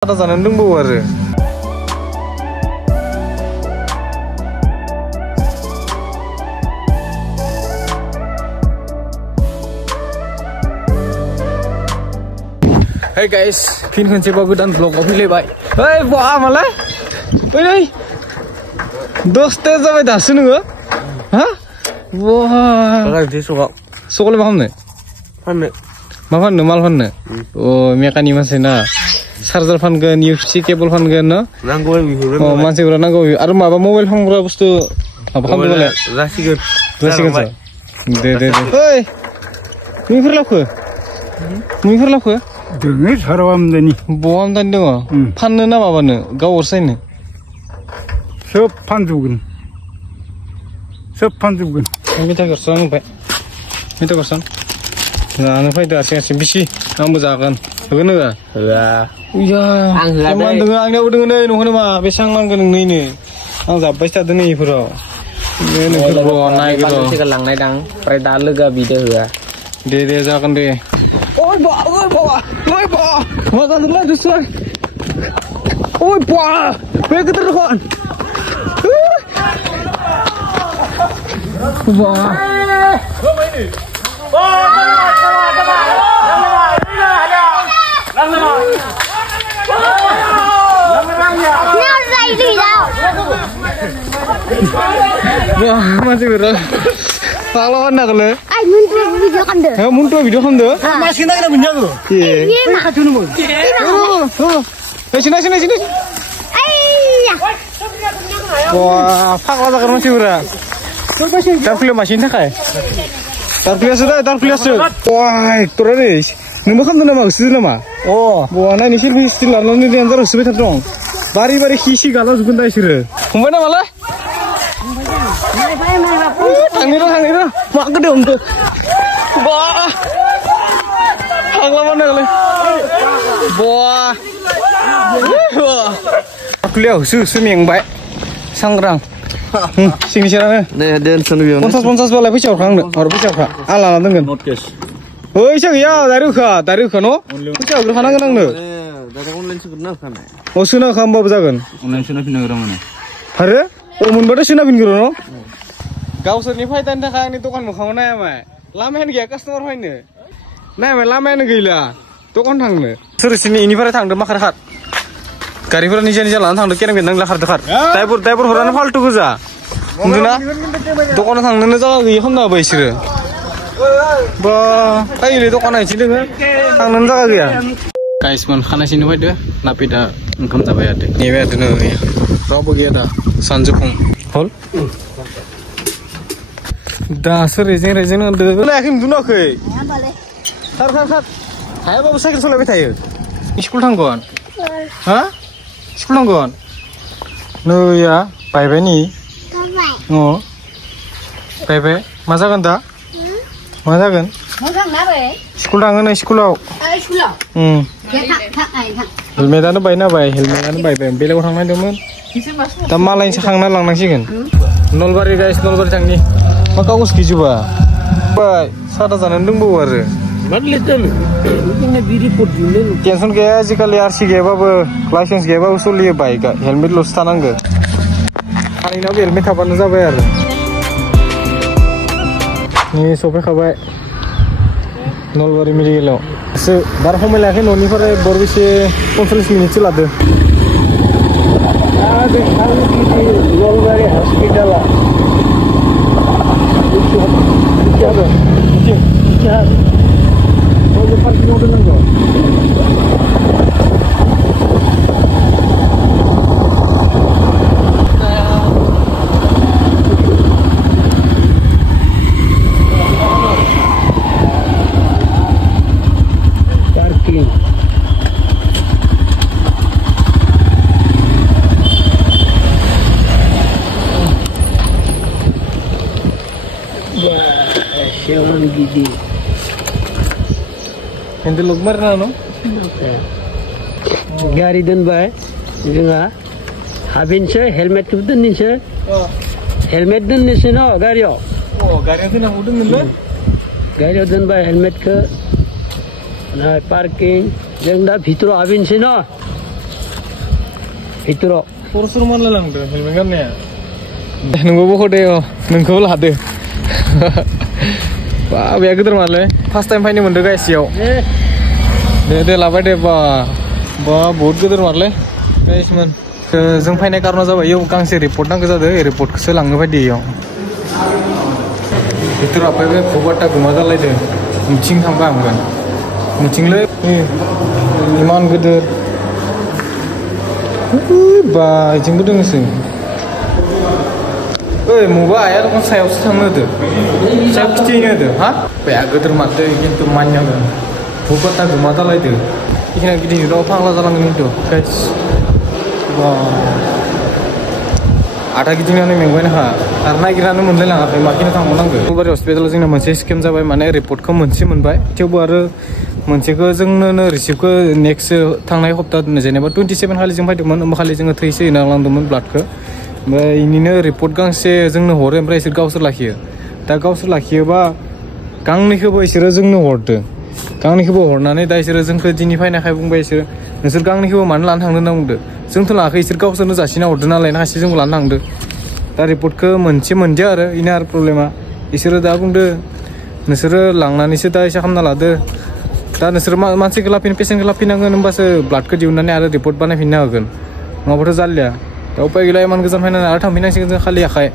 Ada jalan dongbawo आरो Hey guys, fin खनसेबाव गोदान ब्लगाव फैलायबाय। ओइ बहा मालाय? ओइ नै 10ता जाबाय दासो नोङो? हा? बहा? गाज्रि सगाव। सगावलाय मा खालामनो? फाननो। मा फाननो? माल फाननो? अ मेकानिक मानसि ना। चार्जार फानगोन, UFC केबल फानगोन न? नांगौ बेफोरो। अ मानसिफोरा नांगौ आरो माबा मबाइल फानग्रा बुस्थु माबा खालामदोंलाय? जासिगोन। दे। ओइ मुइफोर लाबखो? मुइफोर लाबखो? दोङो साराव आमदानि। बहा आमदानि दङ? फाननो ना माबानो? गाव अरसायनो? सोब फानजोबगोन। सोब फानजोबगोन। मेथाइ गरसन होबाय। मेथाइ गरसन। जानो फैदो आसिं बिसि आंबो जागोन। होगोन होआ? होआ। उया। आं होआ दै। दोङो आंनियावबो दोङो नै न'खौनो मा बेसां नांगोन नोंनैनो? आं जाब्बाय थादों नै इफोराव। नोंखौ नायगोन र'। सिगां लांनाय दां। ओमफ्राय दा लोगोआ बिदो होआ। दे जागोन दे। ओइ बा। मा जादोंलाय दुसर? ओइ बा। बे गिदिर दखन। बा। Wah, masih berat. Pahlawan nak le? Ay, muntu video kan deh. Muntu video kan deh? masih nak punya tu. Iya. Makan dulu mun. Sini. Ayah. Wah, pahlawan tak masih berat. Tarkuliah masih tak kaya? Tarkuliah sudah. Wah, turun ni. Nunggu kan tu nama usul nama. Oh, wah, ni selfie still lalu ni dia antara sebentar dong. Bari hisi galau juga dah sih. Kumpulan malah? Thằng này đó, mặc cái đường kìa. Wow. Thằng lắm này lên. Wow. Kuliah su miệng bậy. Sangrang. Sini sini. Nih, dan sendiri. Ponsas balai pecah orang deh. Orang pecah orang. Ala dengan. Oi, cak ya, dari no. Pecah orang mana kenang deh. Dari online sebenarnya kan. Oh, sunnah khamba bezagan. Online sunnah pindah orang mana? Hari? Oh, munbada sunnah pindah no. गावसोरनि फायदानि थाखाय आंनि दखान मोखाङाव नाया माय लामायानो गैया कास्टमार फैनो नाया माय लामायानो गैला दखान थांनो सोरसिनि इनिफ्राय थांदो माखार गारिफोरा निजा लानानै थांदो केरें बेनदां खारदो ड्राइभार हरानो फाल्टु गोजा उन्दुना दखानाव थांनोनो जागा गैया खालामना होबाय इसोरो बा ओइलै दखाना इदि दोङो थांनोनो जागा गैया गाइस खानायसिनो फैदो नापिदा ओंखाम जाबाय आरो नेबाय आरो नै रावबो गैया दा सानजौफुं हल दासो रेजें होनदों लायाखै नुदुनाखै खार हायाबाबो साइकेल सालायबाय थायो स्कुल थांगोन हा स्कुल थांगोन नैया बायबाय नि अ बायबाय मा जागोन दा मा जागोन स्कुल थाङो नै स्कुलाव हेलमेटानो बायना हेलमेटानो बायबाय बेलेगाव थांनायदोंमोन दा मालायनिसो खांना लांनांसिगोन नलबारि गाइस नलबारि थांनि मा कागज गैजोबा बाय सादा जानानै दंबावो आरो टेनसन गैया आजिखालि आरसि गैयाबाबो लाइसेन्स गैयाबाबो सोलियो बाइकआ हेलमेटल'सो थानांगो आंनावबो हेलमेट थाबानो जाबाय आरो नै सफैखाबाय नलबारि मेडिकेलाव एसे बार खमाय लायाखै न'निफ्राय बरबेसे 45 मिनिटसो लादो नलबारि हस्पिटाला Siapa? Siapa? Oh, depan semua dengan kau. Parking. Sialan gigi. Hendak lukmar na no? Gari dan bay, juga. Habin se helmet tu dan ni se. Helmet dan ni se no gari o. Oh gari tu nak udun ni. Gari udun bay helmet ke. Na parking, jeng dah fitro habin se no. Fitro. Kurus rumah lelang deh, helmet kan ya. Nunggu buku deh, nunggu lah deh. Wah, biar gitu malah. First time ini mendengar guys yo. Deh lama deh bah, बहुत gitu malah. Guys man, जों फैनाय कारना जाबाय इयाव गांसे रिपर्ट नांगौ जादों रिपर्टखौसो लांनो बायदि इयाव बिथोर आफायबाय खबारटा गोमा जालायदों मिथिं थांबा हामगोन मिथिंलै इमान गिदिर बा इथिंबो दङसो ओइ मबा आया दखान सायावसो थांनो होदो सायाव खिथिहैनो होदो हा बाया गिदिर माथो खिन्थु मानिनांगोन खबारटा गोमा जालायदों इखिना गिदिराव फाग्ला जालांगोन खिन्थु गाइस आधा गिदिंनानै मेंबाय नोंहा आरो नागिरनानै मोनलायलाङाखै माखिनो थांबावनांगौ फुलबारि हस्पिटालाव जोंना मोनसे स्केम जाबाय माने रिपर्टखौ मोनसे मोनबाय थेवबो आरो मोनसेखौ जोंनो रिसिप्टखौ नेक्स्ट थांनाय सप्ता जेनेबा 27 खालि जों फैदोंमोन होमबा खालि जोङो थैसो होना लांदोंमोन ब्लाडखौ ओमफ्राय इनिनो रिपर्ट गांसे जोंनो हरो ओमफ्राय इसोर गावसोर लाखियो दा गावसोर लाखियोबा गांनैखौबो इसोरो जोंनो हरदो गांनैखौबो हरनानै दा इसोरो जोंखौ दिनै फैनायखाय बुंबाय इसोर नोंसोर गांनैखौबो मानो लानो थांदों होनना बुंदो जोंथ' लाखै इसोर गावसोरनो जासिना हरदो नालाय नाखासे जोंबो लानो थांदो दा रिपर्टखौ मोनसे मोनदिया आरो इनो आरो प्रब्लेमा इसोरो दा बुंदो नोंसोरो लांनानैसो दा इसा खालामना लादो दा नोंसोर मानसिखौ लाफिनो पेसेन्टखौ लाफिनांगोन होमबासो ब्लाडखौ दिहुननानै आरो रिपर्ट बानायफिननो हागोन नङाबाथ' जालिया दा उपाय गैला इमान गोजान फैनानै आरो थांफिनांसिगोन जों खालि आखाइ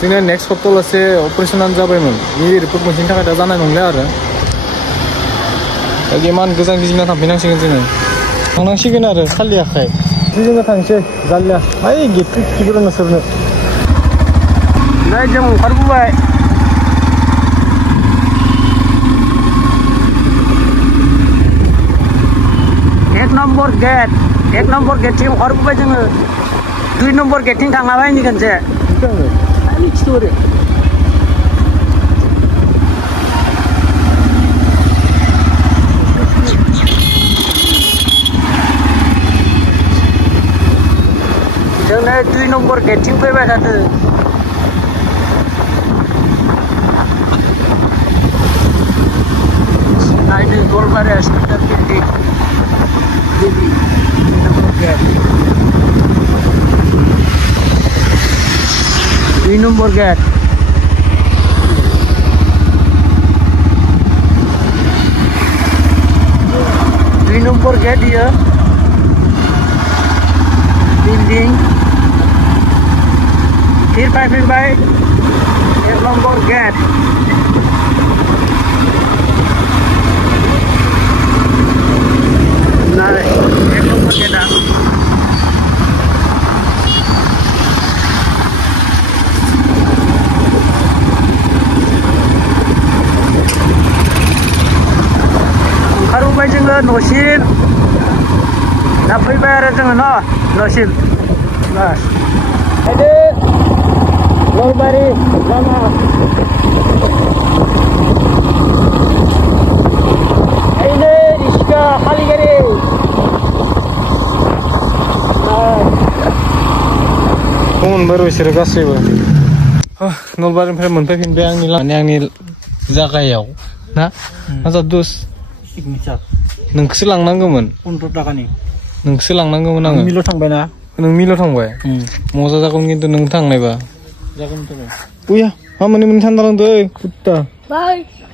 जोंना नेक्स्ट सप्ताहलासे अपारेसनानो जाबायमोन बे रिपर्ट मोनसेनि थाखाय दा जानाय नंला आरो दा इमान गोजान गिदिंना थांफिनांसिगोन जोङो थांनांसिगोन आरो खालि आखाइ जोङो थांसै जालिया ओइ गेटखौ खिथिग्रो नोंसोरनो नै जों ओंखारबोबाय एक नम्बर गेटथिं ओंखारबोबाय जोङो 2 नम्बर गेटथिं थांलाबाय नि खनसे खिथुरे जोंनो 2 नम्बर गेटथिं फैबाय थादों नायदो Nalbari hospital building 2 number gate 2 number gate इयो बिल्डिं फिर फैफिनबाय 1 नम्बर गेट नाय 1 नम्बर गेटआ ओंखारबोबाय जोङो न'सिम दा फैबाय आरो जोङो न'सिम बास फैदो नलबारि लामा ओइनै रिक्सा खालि गारि मोनबाय बिसोरो गासैबो नलबारिनिफ्राय मोनफैफिनबाय आंनि जागायाव ना आजा दुस नोंखौसो लांनांगौमोन 15 थाखानि नोंखौसो लांनांगौमोन आङो मिलाव थांबायना नों मिलाव थांबाय मजा जागौमोन खिन्थु नों थांनायबा जागोन थांबाय उया मा मोननै थान्दा लांदो कुत्ता Bye.